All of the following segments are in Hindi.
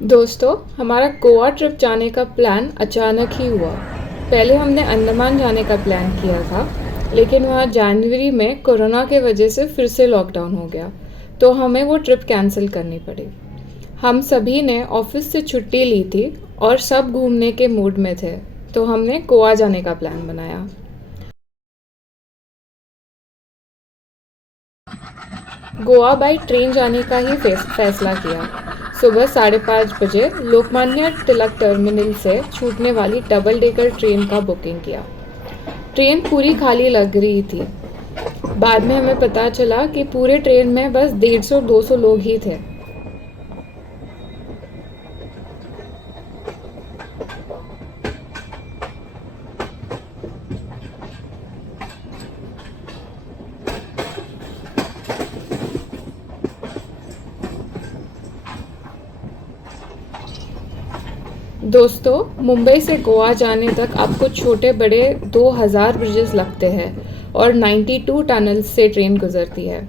दोस्तों, हमारा गोवा ट्रिप जाने का प्लान अचानक ही हुआ। पहले हमने अंडमान जाने का प्लान किया था, लेकिन वहाँ जनवरी में कोरोना के वजह से फिर से लॉकडाउन हो गया, तो हमें वो ट्रिप कैंसिल करनी पड़ी। हम सभी ने ऑफिस से छुट्टी ली थी और सब घूमने के मूड में थे, तो हमने गोवा जाने का प्लान बनाया। गोवा बाई ट्रेन जाने का ही फैसला किया। सुबह 5:30 बजे लोकमान्य तिलक टर्मिनल से छूटने वाली डबल डेकर ट्रेन का बुकिंग किया। ट्रेन पूरी खाली लग रही थी। बाद में हमें पता चला कि पूरे ट्रेन में बस 150-200 लोग ही थे। दोस्तों, मुंबई से गोवा जाने तक आपको छोटे बड़े 2000 ब्रिजेस लगते हैं और 92 टनल से ट्रेन गुजरती है।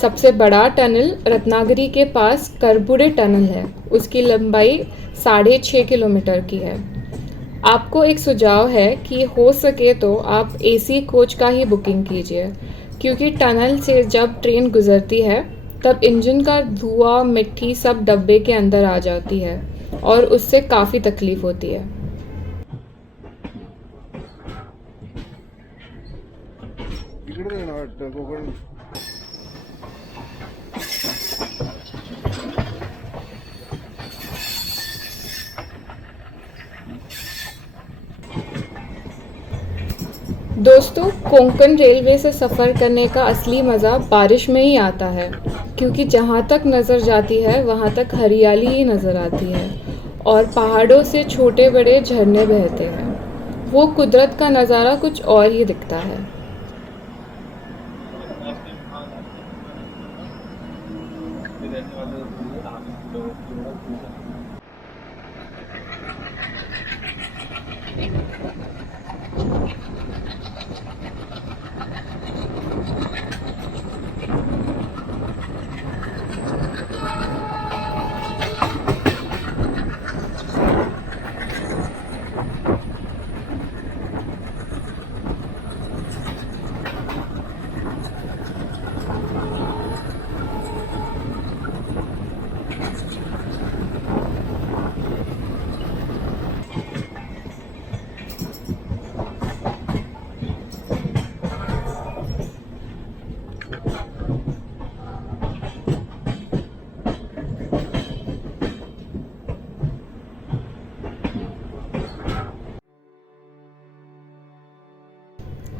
सबसे बड़ा टनल रत्नागिरी के पास करबुडे टनल है। उसकी लंबाई 6.5 किलोमीटर की है। आपको एक सुझाव है कि हो सके तो आप एसी कोच का ही बुकिंग कीजिए, क्योंकि टनल से जब ट्रेन गुजरती है तब इंजन का धुआं मिट्टी सब डब्बे के अंदर आ जाती है और उससे काफ़ी तकलीफ होती है। दोस्तों, कोंकण रेलवे से सफ़र करने का असली मज़ा बारिश में ही आता है, क्योंकि जहाँ तक नज़र जाती है वहाँ तक हरियाली ही नज़र आती है और पहाड़ों से छोटे बड़े झरने बहते हैं। वो कुदरत का नज़ारा कुछ और ही दिखता है।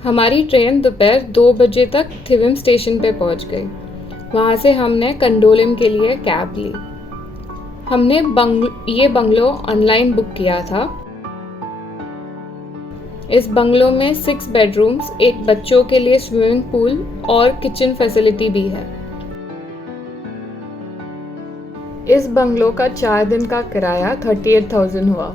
हमारी ट्रेन दोपहर 2 बजे तक थिविम स्टेशन पे पहुंच गई। वहाँ से हमने कंडोलिम के लिए कैब ली। हमने ये बंगलो ऑनलाइन बुक किया था। इस बंगलो में 6 बेडरूम्स, एक बच्चों के लिए स्विमिंग पूल और किचन फैसिलिटी भी है। इस बंगलो का 4 दिन का किराया 38,000 हुआ।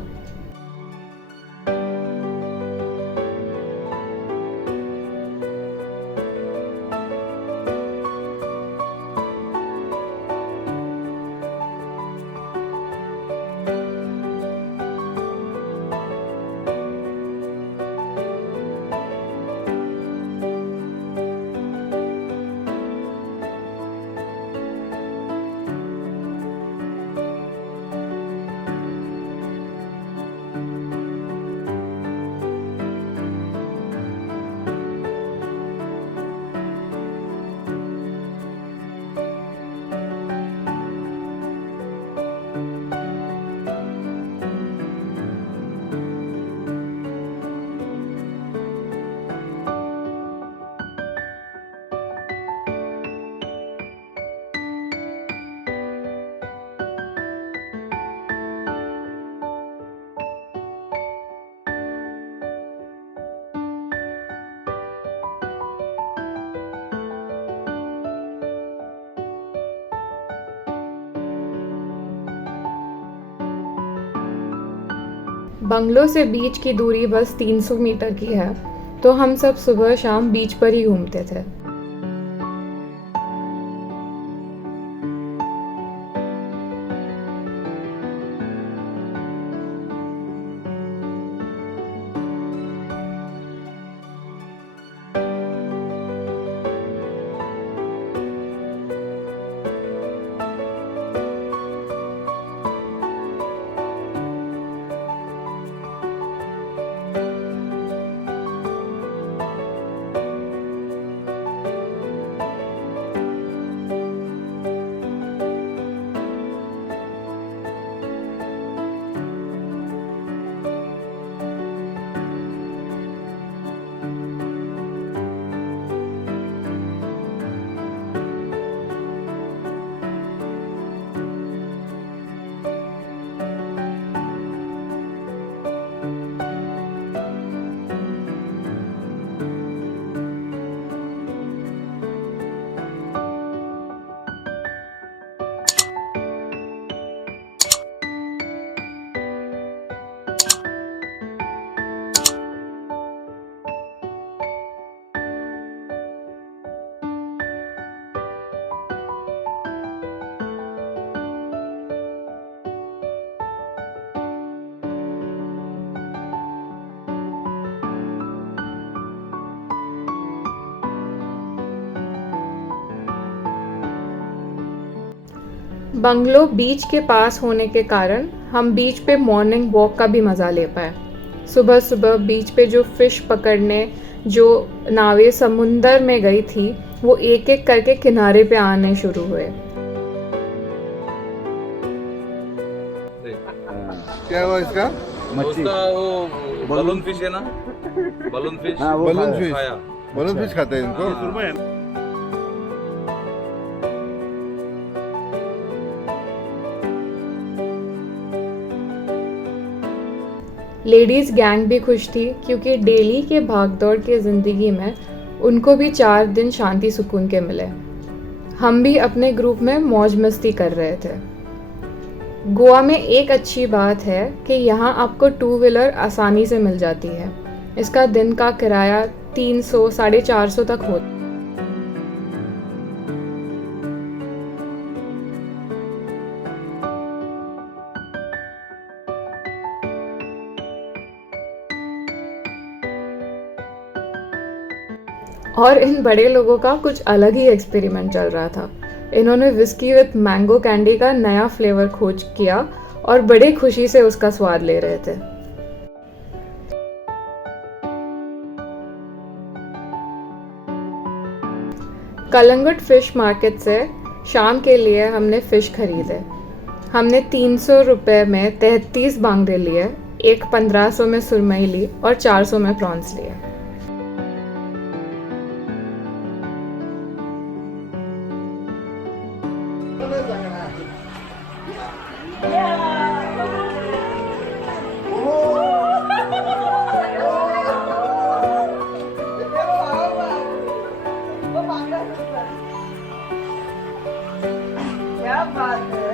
बंगलो से बीच की दूरी बस 300 मीटर की है, तो हम सब सुबह शाम बीच पर ही घूमते थे। बंगलो बीच के पास होने के कारण हम बीच पे मॉर्निंग वॉक का भी मज़ा ले पाए। सुबह सुबह बीच पे जो फ़िश पकड़ने जो नावें समुंदर में गई थी वो एक एक करके किनारे पे आने शुरू हुए। क्या हुआ इसका? मच्छी उसका वो बलून फिश है ना, बलून फिश। हाँ, वो बलून खाया। फिश। खाया। बलून फिश खाते हैं इनको। लेडीज़ गैंग भी खुश थी क्योंकि डेली के भागदौड़ के ज़िंदगी में उनको भी 4 दिन शांति सुकून के मिले। हम भी अपने ग्रुप में मौज मस्ती कर रहे थे। गोवा में एक अच्छी बात है कि यहाँ आपको 2 व्हीलर आसानी से मिल जाती है। इसका दिन का किराया 300 450 तक होता है। और इन बड़े लोगों का कुछ अलग ही एक्सपेरिमेंट चल रहा था। इन्होंने विस्की विथ मैंगो कैंडी का नया फ्लेवर खोज किया और बड़े खुशी से उसका स्वाद ले रहे थे। कलंगुट फिश मार्केट से शाम के लिए हमने फ़िश खरीदे। हमने 300 रुपये में 33 बांगड़े लिए, एक 1500 में सुरमई ली और 400 में प्रॉन्स लिए। क्या बात है।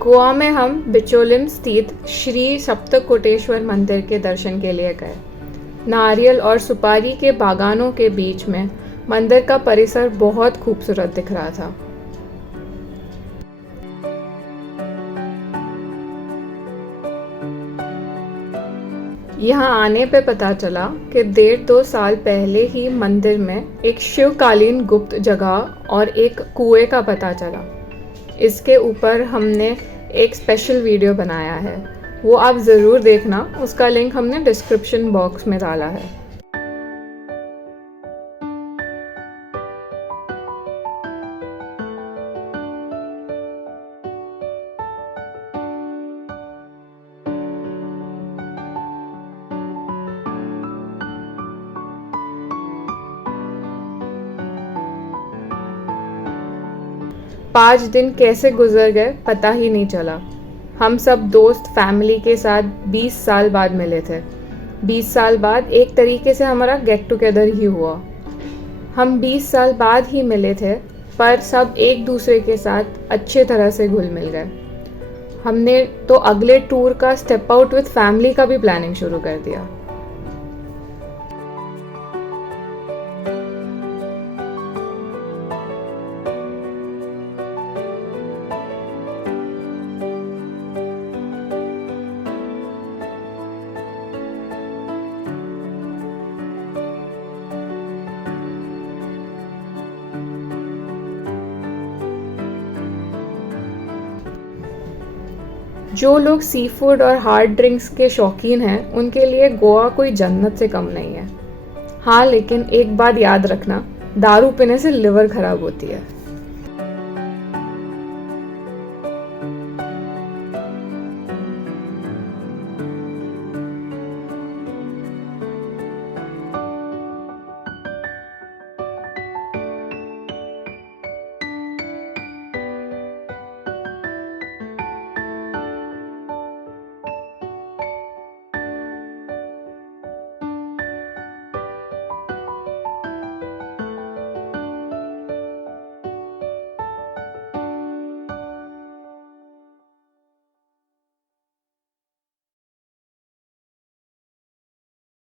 गोवा में हम बिचोलिम स्थित श्री सप्तकोटेश्वर मंदिर के दर्शन के लिए गए। नारियल और सुपारी के बागानों के बीच में मंदिर का परिसर बहुत खूबसूरत दिख रहा था। यहाँ आने पे पता चला कि 1.5-2 साल पहले ही मंदिर में एक शिवकालीन गुप्त जगह और एक कुएं का पता चला। इसके ऊपर हमने एक स्पेशल वीडियो बनाया है, वो आप ज़रूर देखना। उसका लिंक हमने डिस्क्रिप्शन बॉक्स में डाला है। पाँच दिन कैसे गुजर गए पता ही नहीं चला। हम सब दोस्त फैमिली के साथ 20 साल बाद मिले थे। 20 साल बाद एक तरीके से हमारा गेट टुगेदर ही हुआ। हम 20 साल बाद ही मिले थे, पर सब एक दूसरे के साथ अच्छे तरह से घुल मिल गए। हमने तो अगले टूर का स्टेप आउट विद फैमिली का भी प्लानिंग शुरू कर दिया। जो लोग सी फूड और हार्ड ड्रिंक्स के शौकीन हैं उनके लिए गोवा कोई जन्नत से कम नहीं है। हाँ, लेकिन एक बात याद रखना, दारू पीने से लिवर खराब होती है।